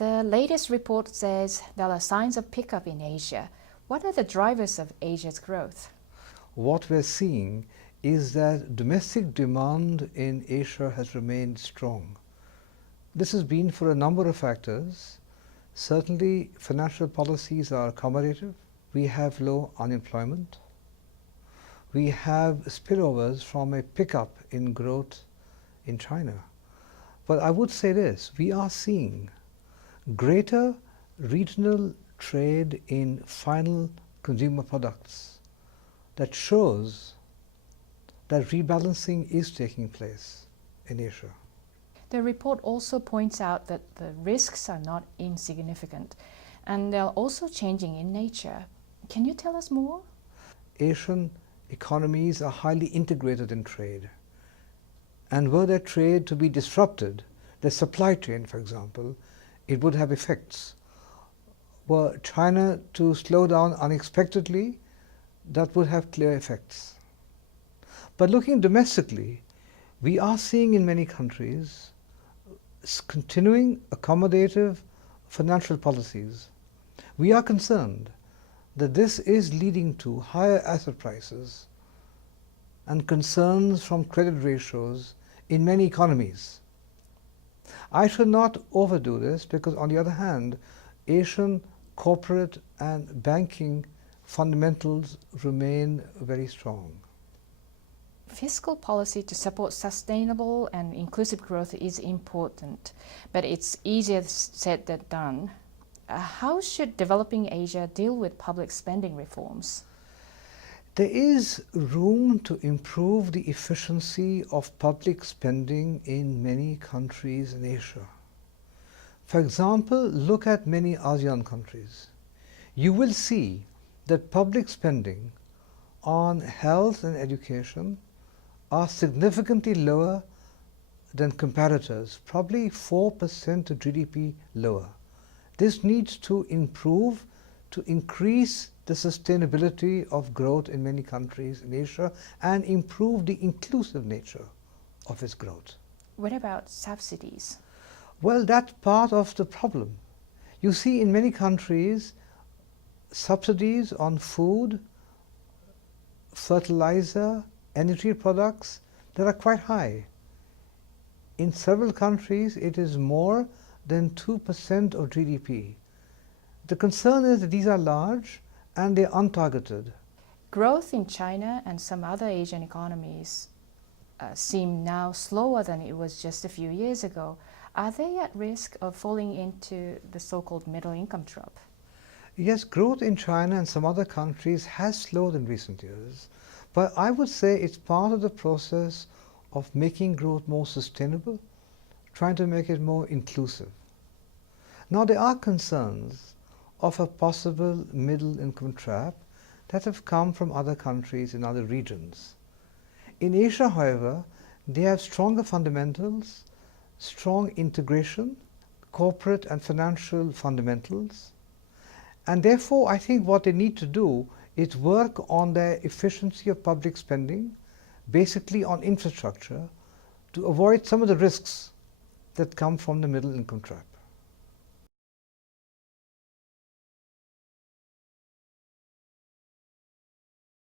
The latest report says there are signs of pickup in Asia. What are the drivers of Asia's growth? What we're seeing is that domestic demand in Asia has remained strong. This has been for a number of factors. Certainly, financial policies are accommodative. We have low unemployment. We have spillovers from a pickup in growth in China. But I would say this, we are seeing greater regional trade in final consumer products that shows that rebalancing is taking place in Asia. The report also points out that the risks are not insignificant and they're also changing in nature. Can you tell us more? Asian economies are highly integrated in trade. And were their trade to be disrupted, the supply chain, for example, it would have effects. Were China to slow down unexpectedly, that would have clear effects. But looking domestically, we are seeing in many countries continuing accommodative financial policies. We are concerned that this is leading to higher asset prices and concerns from credit ratios in many economies. I should not overdo this because, on the other hand, Asian corporate and banking fundamentals remain very strong. Fiscal policy to support sustainable and inclusive growth is important, but it's easier said than done. How should developing Asia deal with public spending reforms? There is room to improve the efficiency of public spending in many countries in Asia. For example, look at many ASEAN countries. You will see that public spending on health and education are significantly lower than comparators, probably 4% of GDP lower. This needs to improve to increase the sustainability of growth in many countries in Asia and improve the inclusive nature of its growth. What about subsidies? Well, that's part of the problem. You see in many countries subsidies on food, fertilizer, energy products that are quite high. In several countries it is more than 2% of GDP. The concern is that these are large and they're untargeted. Growth in China and some other Asian economies seem now slower than it was just a few years ago. Are they at risk of falling into the so-called middle income trap? Yes, growth in China and some other countries has slowed in recent years, but I would say it's part of the process of making growth more sustainable, trying to make it more inclusive. Now, there are concerns of a possible middle income trap that have come from other countries in other regions. In Asia, however, they have stronger fundamentals, strong integration, corporate and financial fundamentals, and therefore I think what they need to do is work on their efficiency of public spending, basically on infrastructure, to avoid some of the risks that come from the middle income trap.